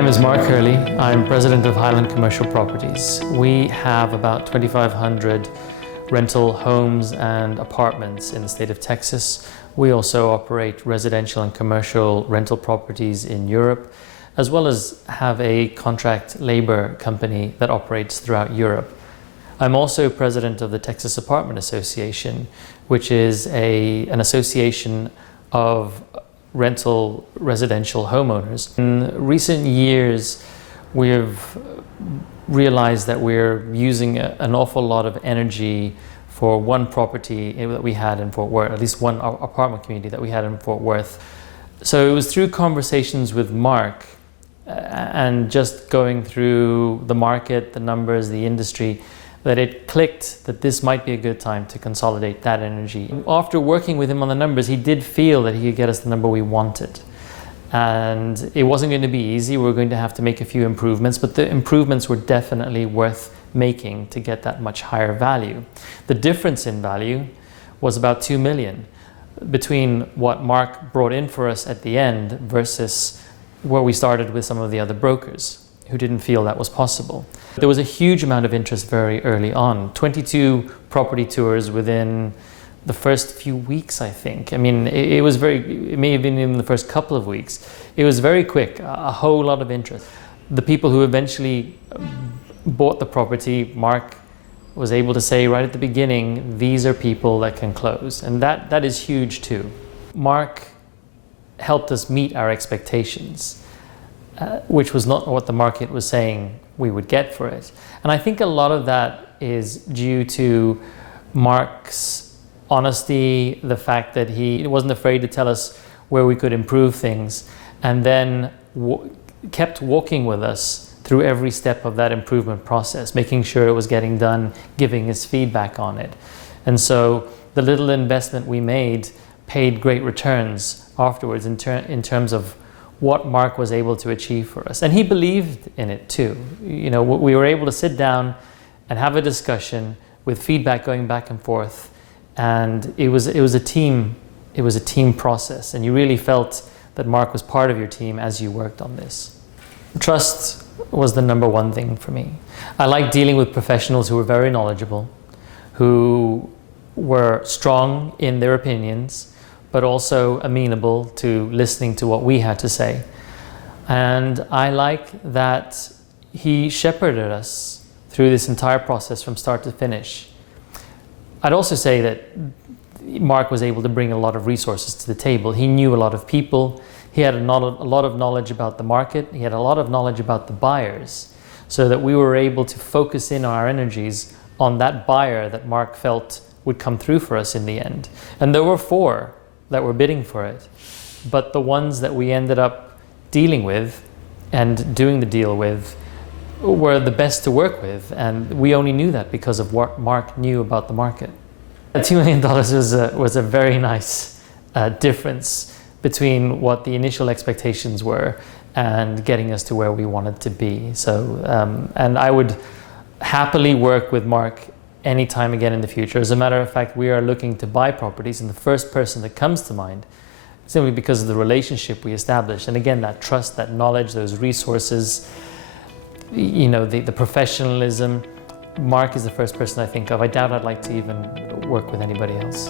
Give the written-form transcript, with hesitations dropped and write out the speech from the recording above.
name is Mark Hurley. I'm president of Highland Commercial Properties. We have about 2,500 rental homes and apartments in the state of Texas. We also operate residential and commercial rental properties in Europe, as well as have a contract labor company that operates throughout Europe. I'm also president of the Texas Apartment Association, which is an association of rental residential homeowners. In recent years, we've realized that we're using an awful lot of energy for one property that we had in Fort Worth, at least one apartment community that we had in Fort Worth. So it was through conversations with Mark and just going through the market, the numbers, the industry, that it clicked that this might be a good time to consolidate that energy. After working with him on the numbers, he did feel that he could get us the number we wanted. And it wasn't going to be easy. We were going to have to make a few improvements, but the improvements were definitely worth making to get that much higher value. The difference in value was about $2 million between what Mark brought in for us at the end versus where we started with some of the other brokers who didn't feel that was possible. There was a huge amount of interest very early on. 22 property tours within the first few weeks, I think. I mean, it may have been in the first couple of weeks. It was very quick, a whole lot of interest. The people who eventually bought the property, Mark was able to say right at the beginning, these are people that can close. And that is huge too. Mark helped us meet our expectations. Which was not what the market was saying we would get for it. And I think a lot of that is due to Mark's honesty, the fact that he wasn't afraid to tell us where we could improve things, and then kept walking with us through every step of that improvement process, making sure it was getting done, giving us feedback on it. And so the little investment we made paid great returns afterwards in terms of what Mark was able to achieve for us. And he believed in it too. You know, we were able to sit down and have a discussion with feedback going back and forth. And it was a team process. And you really felt that Mark was part of your team as you worked on this. Trust was the number one thing for me. I like dealing with professionals who were very knowledgeable, who were strong in their opinions, but also amenable to listening to what we had to say. And I like that he shepherded us through this entire process from start to finish. I'd also say that Mark was able to bring a lot of resources to the table. He knew a lot of people. He had a lot of knowledge about the market. He had a lot of knowledge about the buyers, so that we were able to focus in our energies on that buyer that Mark felt would come through for us in the end. And there were 4 that were bidding for it, but the ones that we ended up dealing with and doing the deal with were the best to work with, and we only knew that because of what Mark knew about the market. $2 million was a very nice difference between what the initial expectations were and getting us to where we wanted to be. So, and I would happily work with Mark anytime again in the future. As a matter of fact, we are looking to buy properties, and the first person that comes to mind, simply because of the relationship we established. And again, that trust, that knowledge, those resources, you know, the professionalism. Mark is the first person I think of. I doubt I'd like to even work with anybody else.